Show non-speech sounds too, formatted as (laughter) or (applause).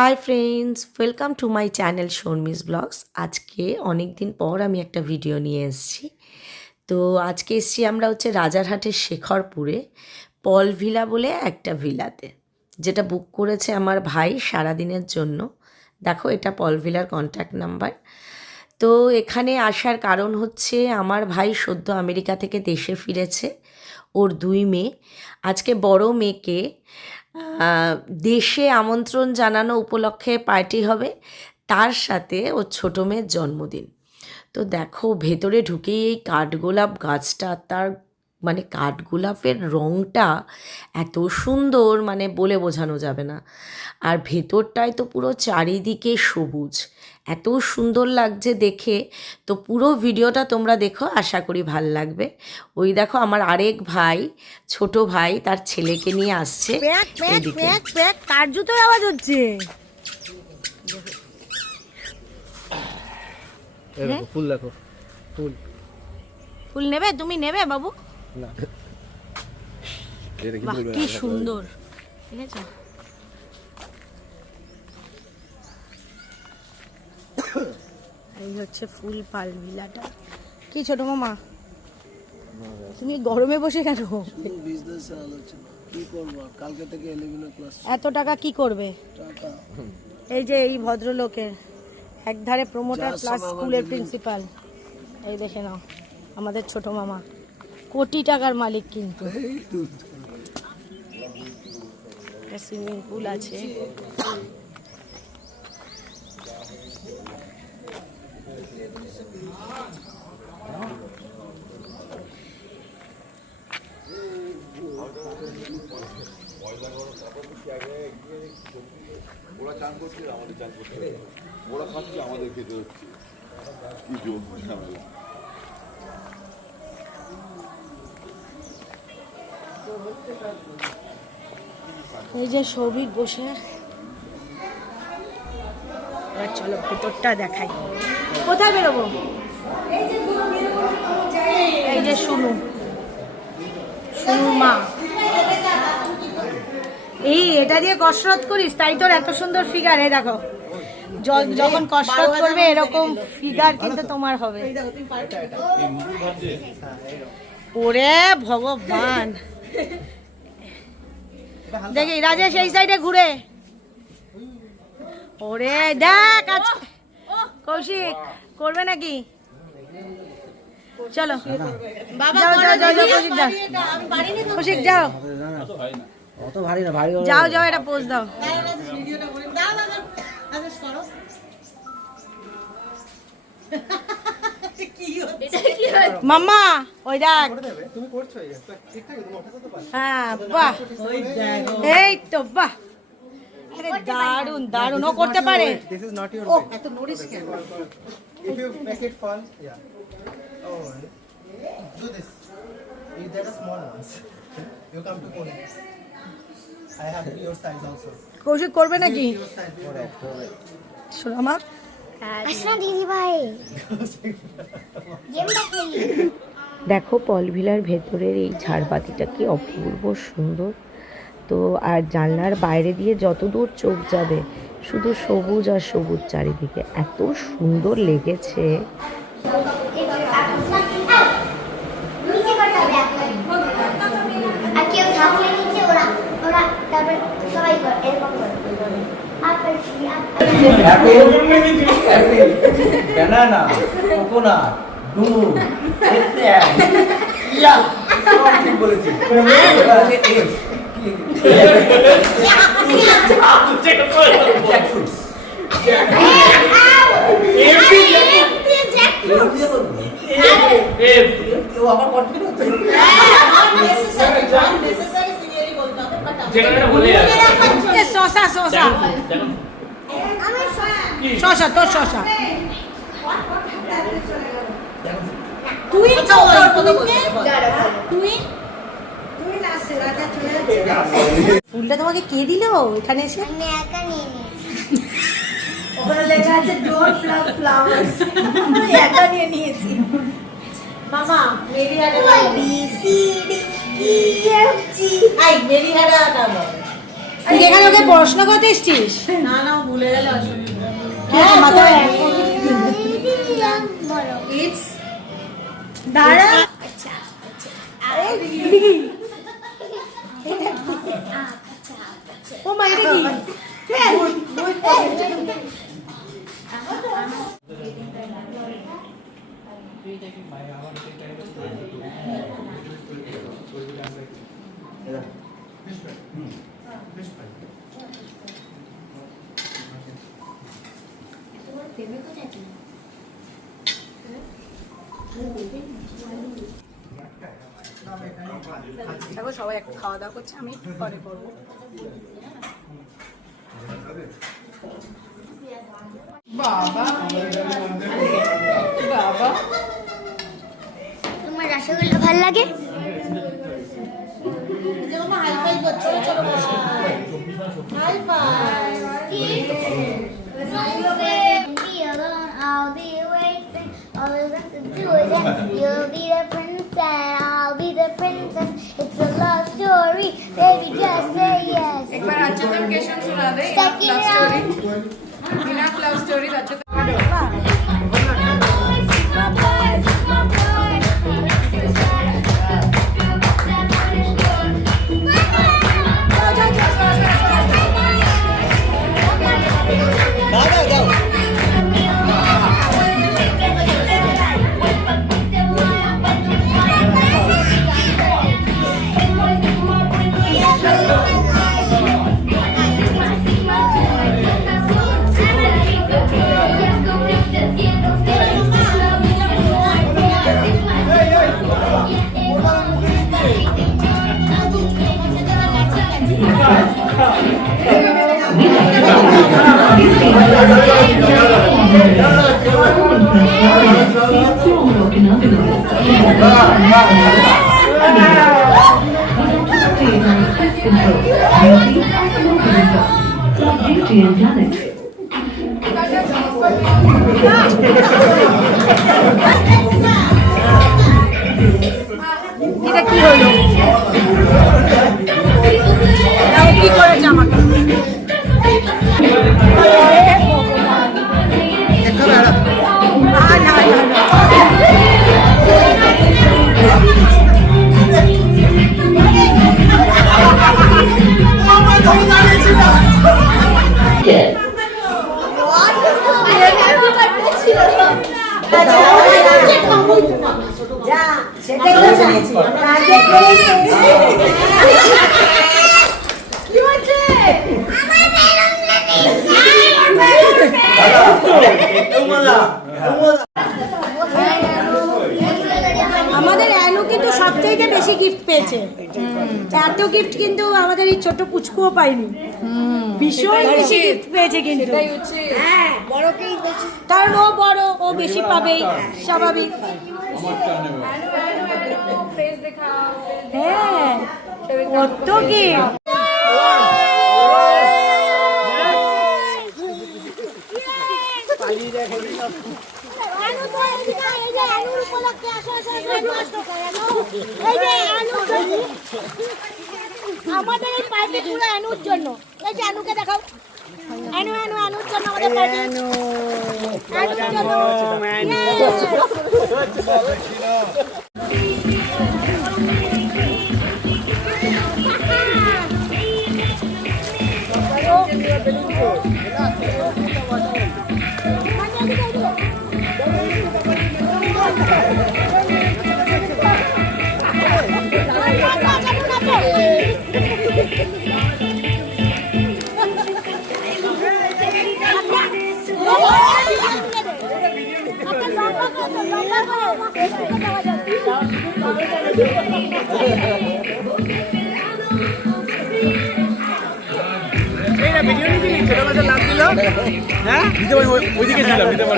Hi friends welcome to my channel Sharmi's blogs আজকে অনেক দিন পর আমি একটা ভিডিও নিয়ে এসেছি। তো আজকে এসছি আমরা হচ্ছে রাজারহাটের শেখরপুরে পল ভিলা বলে একটা ভিলাতে, যেটা বুক করেছে আমার ভাই সারাদিনের জন্য। দেখো, এটা পল ভিলার কন্ট্যাক্ট নাম্বার তো এখানে আসার কারণ হচ্ছে আমার ভাই সদ্য আমেরিকা থেকে দেশে ফিরেছে, ওর দুই মেয়ে। আজকে বড় মেয়েকে দেশে আমন্ত্রণ জানানো উপলক্ষে পার্টি হবে। তার সাথে ও ছোটো মেয়ের জন্মদিন। তো দেখো, ভেতরে ঢুকেই এই কাঠগোলাপ গাছটা, তার মানে কাঠগোলাপের রঙটা এত সুন্দর মানে বলে বোঝানো যাবে না। আর ভেতরটায় তো পুরো চারিদিকে সবুজ। এত সুন্দর লাগছে দেখে। তো পুরো ভিডিওটা তোমরা দেখো আশা করি ভালো লাগবে। ওই দেখো আমার আরেক ভাই ছোট ভাই তার ছেলেকে নিয়ে আসছে কার জুতোর আওয়াজ হচ্ছে। ফুল দেখো ফুল। ফুল নেবে? তুমি নেবে বাবু? না। বাহ কি সুন্দর। ঠিক আছে। এই হচ্ছে ফুল পাল কি ছোট মামা? তুমি গরমে বসে কেন? বিজনেস আলোচনা কি করব আর? কালকে থেকে এলেগুলো ক্লাস এত টাকা কি করবে? এই যে এই ভদ্রলোকের একধারে প্রমোটার প্লাস স্কুলের প্রিন্সিপাল এই দেখে নাও আমাদের ছোট মামা। কোটি টাকার মালিক কিন্তু। সুইমিং পুল আছে। ওরা চান করছে আমাদের চান করতে ওরা খাচ্ছে আমাদের খেতে হচ্ছে। কি যোগ ঝামেলা এই যে সৌভিক বসে। এবার চলো ভেতরটা দেখাই। কোথায় বেরোবো? এই যে শুনু শুনু মা। এই এটা দিয়ে কসরত করিস? তাই তোর এত সুন্দর ফিগার এই দেখো। যখন কসরত করবে এরকম ফিগার কিন্তু তোমার হবে। ওরে ভগবান। দেখি রাজেশ এই সাইডে ঘুরে। ওরে দেখ আজ কৌশিক করবে নাকি? চলো। যাও যাও যাও যাও কৌশিক যাও। কৌশিক যাও। অত ভারী না ভারী যাও যাও এটা পোজ দাও। মাম্মা ওই দেখ তুমি করছ ঠিকঠাক তুমি ওঠাতে হ্যাঁ বাহ। এই তো বাহ। আরে দারুণ দারুণ ও করতে পারে। দিস ইজ নট ইওর এত নড়িস কেন? If you make it fun yeah Oh, do this. If there are small ones, you come to Pune. I have your size also. Koushik করবে নাকি? আমার আসনা দিদি ভাই গেমটা খেলি। দেখো পলভিলার ভেতরের এই ঝাড়বাতিটা কি অপূর্ব সুন্দর। তো আর জানলার বাইরে দিয়ে যত দূর চোখ যাবে শুধু সবুজ আর সবুজ চারিদিকে। এত সুন্দর লেগেছে। নিচে ও আবার কন্টিনিউ হচ্ছে এ শশা শশা। শশা তোর শশা। তুই তুই? ফুলটা তোমাকে কে দিল? এখানে এসে? আমি একা নিয়ে ওখানে লেখা আছে ডোর প্লাগ ফ্লাওয়ার্স একা নিয়ে নিয়েছি। মামা Mary had a B C D E F G I Mary had a বল তুই এখানে ওকে পড়াশোনা করতে এসছিস? না না ভুলে গেল কি হয়েছে ইটস দাঁড়া ও মা এটা কি দেখো সবাই একটু খাওয়া দাওয়া করছে আমি পরে করব। ভালো লাগে? (laughs) You'll be the Baby, just say yes. Ek baar acha tum kaise sunade? Love story. Bina love story acha. আচ্ছাদন Beauty and Danic. এটা কি হলো এটা ও কি করেছে আমাকে আমাদের অ্যানু কিন্তু সবথেকে বেশি গিফট পেয়েছে। এত গিফট কিন্তু আমাদের এই ছোট পুচকুও পাইনি ভীষণ বেশি গিফট পেয়েছে কিন্তু। হ্যাঁ কারণ ও বড় ও বেশি পাবেই স্বাভাবিক। হ্যাঁ গিফট আমাদের এই পার্টি পুরো অ্যানুর জন্য। এই যে অ্যানুকে দেখাও। অ্যানু অ্যানু অ্যানুর জন্য আমাদের পার্টি অ্যানুর জন্য। Yes! দিতে পারি ওইদিকে ছিলাম দিতে পারি।